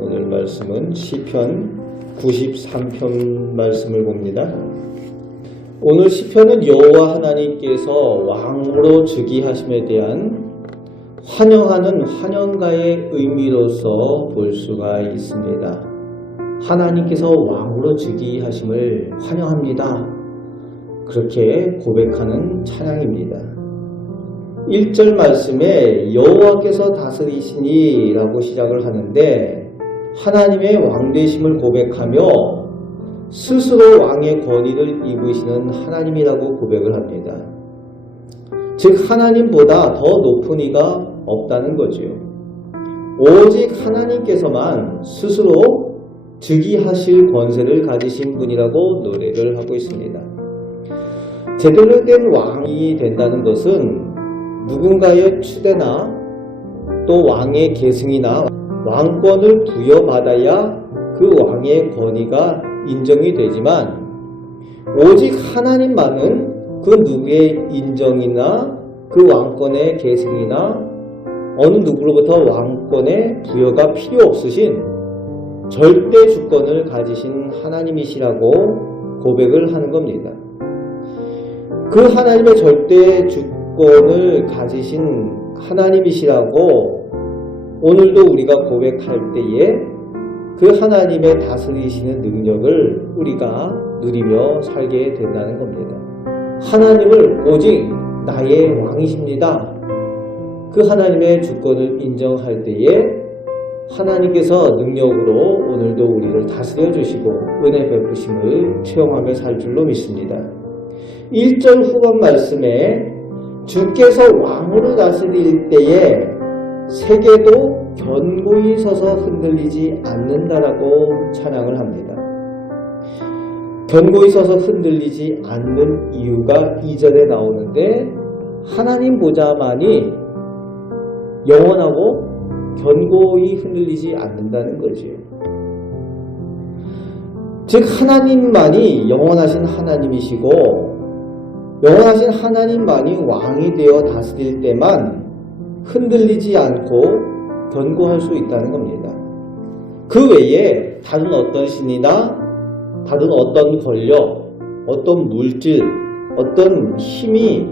오늘 말씀은 시편 93편 말씀을 봅니다. 오늘 시편은 여호와 하나님께서 왕으로 즉위하심에 대한 환영하는 환영가의 의미로서 볼 수가 있습니다. 하나님께서 왕으로 즉위하심을 환영합니다. 그렇게 고백하는 찬양입니다. 1절 말씀에 여호와께서 다스리시니 라고 시작을 하는데 하나님의 왕되심을 고백하며 스스로 왕의 권위를 입으시는 하나님이라고 고백을 합니다. 즉 하나님보다 더 높은 이가 없다는 거지요. 오직 하나님께서만 스스로 즉위하실 권세를 가지신 분이라고 노래를 하고 있습니다. 제대로 된 왕이 된다는 것은 누군가의 추대나 또 왕의 계승이나 왕권을 부여받아야 그 왕의 권위가 인정이 되지만 오직 하나님만은 그 누구의 인정이나 그 왕권의 계승이나 어느 누구로부터 왕권의 부여가 필요 없으신 절대 주권을 가지신 하나님이시라고 고백을 하는 겁니다. 그 하나님의 절대 주권을 가지신 하나님이시라고 오늘도 우리가 고백할 때에 그 하나님의 다스리시는 능력을 우리가 누리며 살게 된다는 겁니다. 하나님을 오직 나의 왕이십니다. 그 하나님의 주권을 인정할 때에 하나님께서 능력으로 오늘도 우리를 다스려 주시고 은혜 베푸심을 체험하며 살 줄로 믿습니다. 1절 후반 말씀에 주께서 왕으로 다스릴 때에 세계도 견고히 서서 흔들리지 않는다라고 찬양을 합니다. 견고히 서서 흔들리지 않는 이유가 2절에 나오는데 하나님 보좌만이 영원하고 견고히 흔들리지 않는다는 거지. 즉 하나님만이 영원하신 하나님이시고 영원하신 하나님만이 왕이 되어 다스릴 때만 흔들리지 않고 견고할 수 있다는 겁니다. 그 외에 다른 어떤 신이나 다른 어떤 권력, 어떤 물질, 어떤 힘이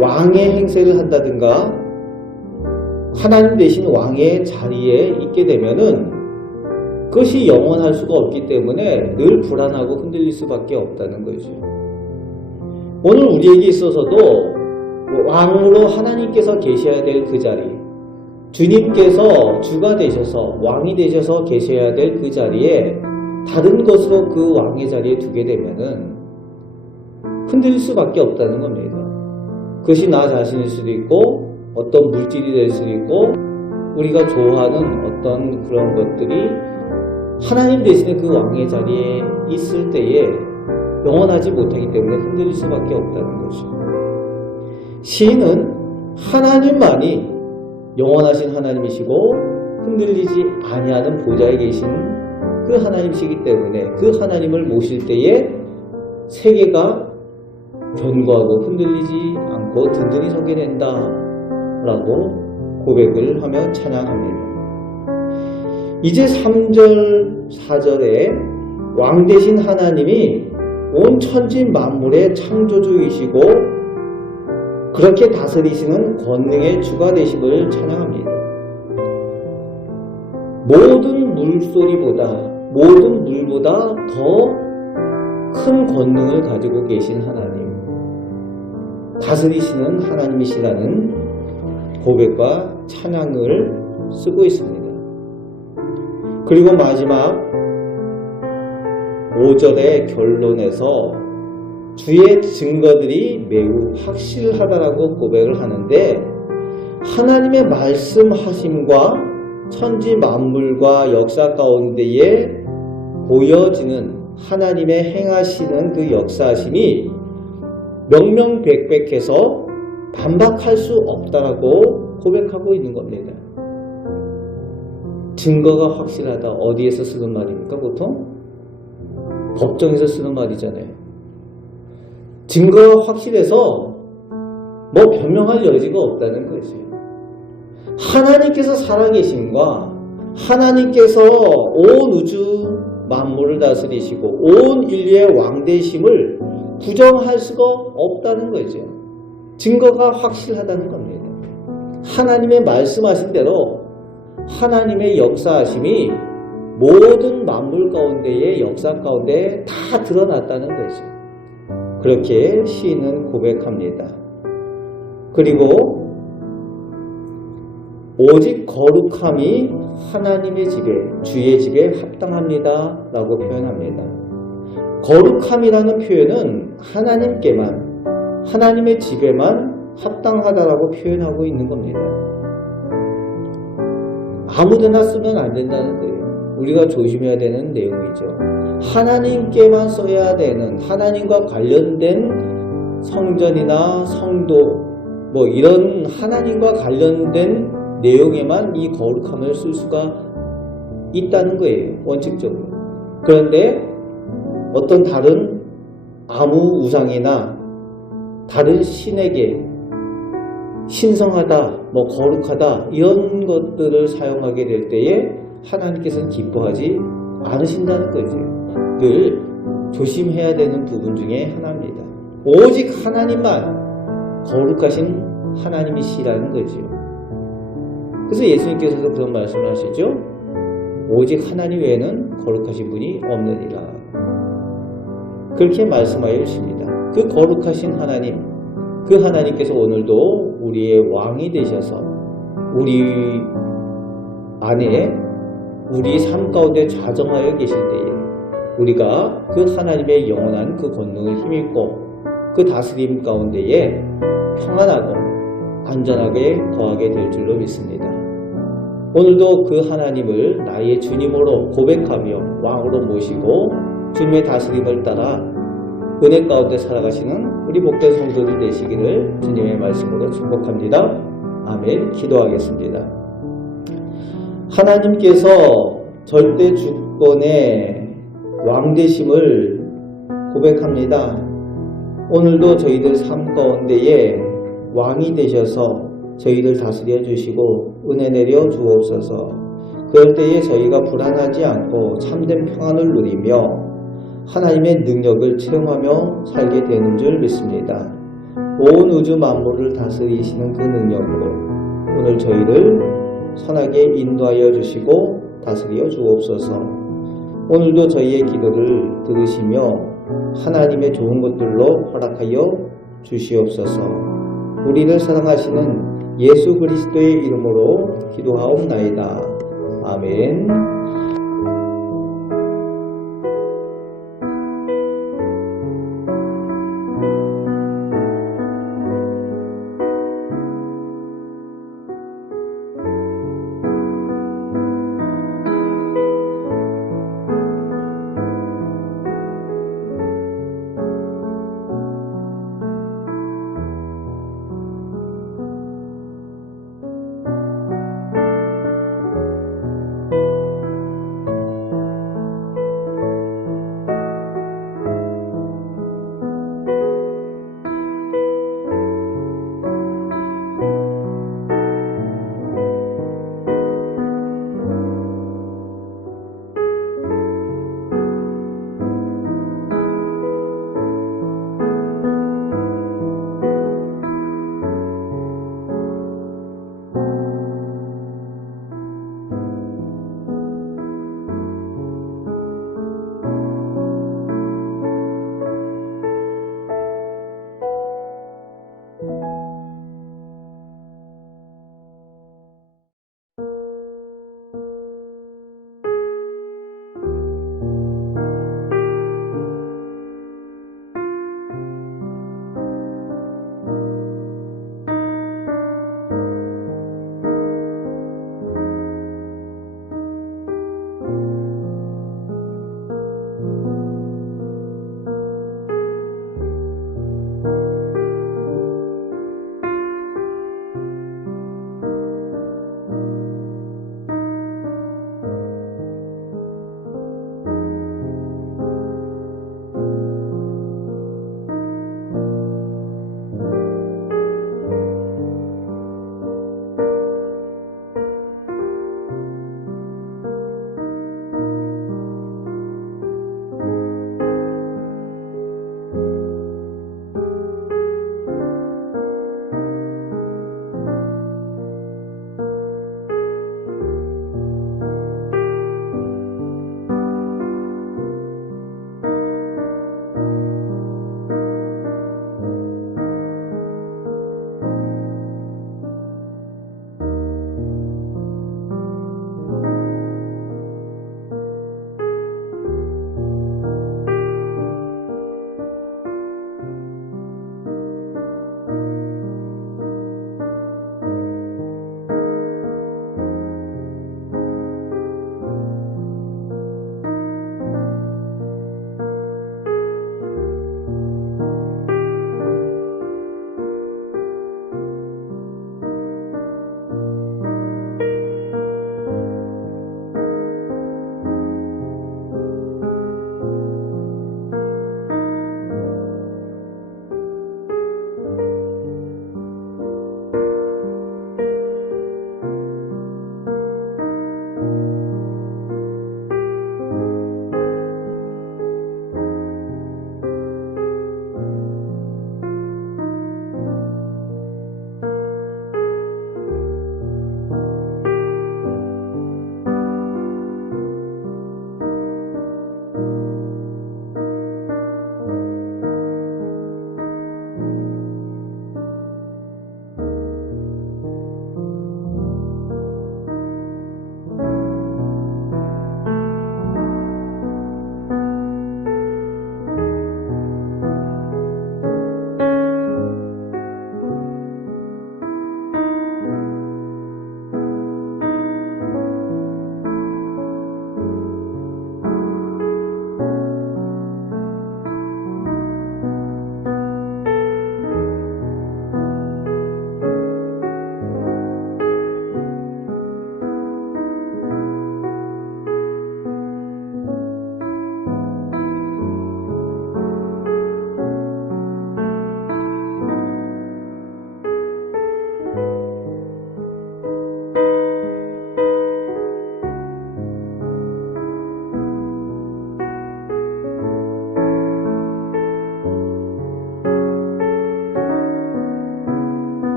왕의 행세를 한다든가 하나님 대신 왕의 자리에 있게 되면은 그것이 영원할 수가 없기 때문에 늘 불안하고 흔들릴 수밖에 없다는 거죠. 오늘 우리에게 있어서도 왕으로 하나님께서 계셔야 될 그 자리, 주님께서 주가 되셔서 왕이 되셔서 계셔야 될 그 자리에 다른 것으로 그 왕의 자리에 두게 되면은 흔들릴 수밖에 없다는 겁니다. 그것이 나 자신일 수도 있고 어떤 물질이 될 수도 있고 우리가 좋아하는 어떤 그런 것들이 하나님 대신에 그 왕의 자리에 있을 때에 영원하지 못하기 때문에 흔들릴 수밖에 없다는 것이죠. 시인은 하나님만이 영원하신 하나님이시고 흔들리지 아니하는 보좌에 계신 그 하나님이시기 때문에 그 하나님을 모실 때에 세계가 견고하고 흔들리지 않고 든든히 서게 된다라고 고백을 하며 찬양합니다. 이제 3절, 4절에 왕 되신 하나님이 온 천지 만물의 창조주이시고 그렇게 다스리시는 권능의 주가 되심을 찬양합니다. 모든 물소리보다 모든 물보다 더 큰 권능을 가지고 계신 하나님, 다스리시는 하나님이시라는 고백과 찬양을 쓰고 있습니다. 그리고 마지막 5절의 결론에서 주의 증거들이 매우 확실하다라고 고백을 하는데 하나님의 말씀하심과 천지 만물과 역사 가운데에 보여지는 하나님의 행하시는 그 역사하심이 명명백백해서 반박할 수 없다라고 고백하고 있는 겁니다. 증거가 확실하다. 어디에서 쓰는 말입니까? 보통? 법정에서 쓰는 말이잖아요. 증거가 확실해서 뭐 변명할 여지가 없다는 거죠. 하나님께서 살아계심과 하나님께서 온 우주 만물을 다스리시고 온 인류의 왕되심을 부정할 수가 없다는 거죠. 증거가 확실하다는 겁니다. 하나님의 말씀하신 대로 하나님의 역사하심이 모든 만물 가운데의 역사 가운데 다 드러났다는 거죠. 그렇게 시인은 고백합니다. 그리고 오직 거룩함이 하나님의 집에, 주의 집에 합당합니다 라고 표현합니다. 거룩함이라는 표현은 하나님께만, 하나님의 집에만 합당하다라고 표현하고 있는 겁니다. 아무데나 쓰면 안 된다는 거예요. 우리가 조심해야 되는 내용이죠. 하나님께만 써야 되는, 하나님과 관련된 성전이나 성도, 뭐 이런 하나님과 관련된 내용에만 이 거룩함을 쓸 수가 있다는 거예요. 원칙적으로. 그런데 어떤 다른 아무 우상이나 다른 신에게 신성하다, 뭐 거룩하다 이런 것들을 사용하게 될 때에 하나님께서는 기뻐하지 않으신다는 거죠. 늘 조심해야 되는 부분 중에 하나입니다. 오직 하나님만 거룩하신 하나님이시라는 거죠. 그래서 예수님께서도 그런 말씀을 하시죠. 오직 하나님 외에는 거룩하신 분이 없느니라. 그렇게 말씀하여 주십니다. 그 거룩하신 하나님, 그 하나님께서 오늘도 우리의 왕이 되셔서 우리 안에 우리 삶 가운데 좌정하여 계실 때에 우리가 그 하나님의 영원한 그 권능을 힘입고 그 다스림 가운데에 평안하고 안전하게 거하게 될 줄로 믿습니다. 오늘도 그 하나님을 나의 주님으로 고백하며 왕으로 모시고 주님의 다스림을 따라 은혜 가운데 살아가시는 우리 복된 성도들 되시기를 주님의 말씀으로 축복합니다. 아멘. 기도하겠습니다. 하나님께서 절대 주권의 왕되심을 고백합니다. 오늘도 저희들 삶 가운데에 왕이 되셔서 저희를 다스려 주시고 은혜 내려 주옵소서. 그럴 때에 저희가 불안하지 않고 참된 평안을 누리며 하나님의 능력을 체험하며 살게 되는 줄 믿습니다. 온 우주 만물을 다스리시는 그 능력으로 오늘 저희를 선하게 인도하여 주시고 다스려 주옵소서. 오늘도 저희의 기도를 들으시며 하나님의 좋은 것들로 허락하여 주시옵소서. 우리를 사랑하시는 예수 그리스도의 이름으로 기도하옵나이다. 아멘.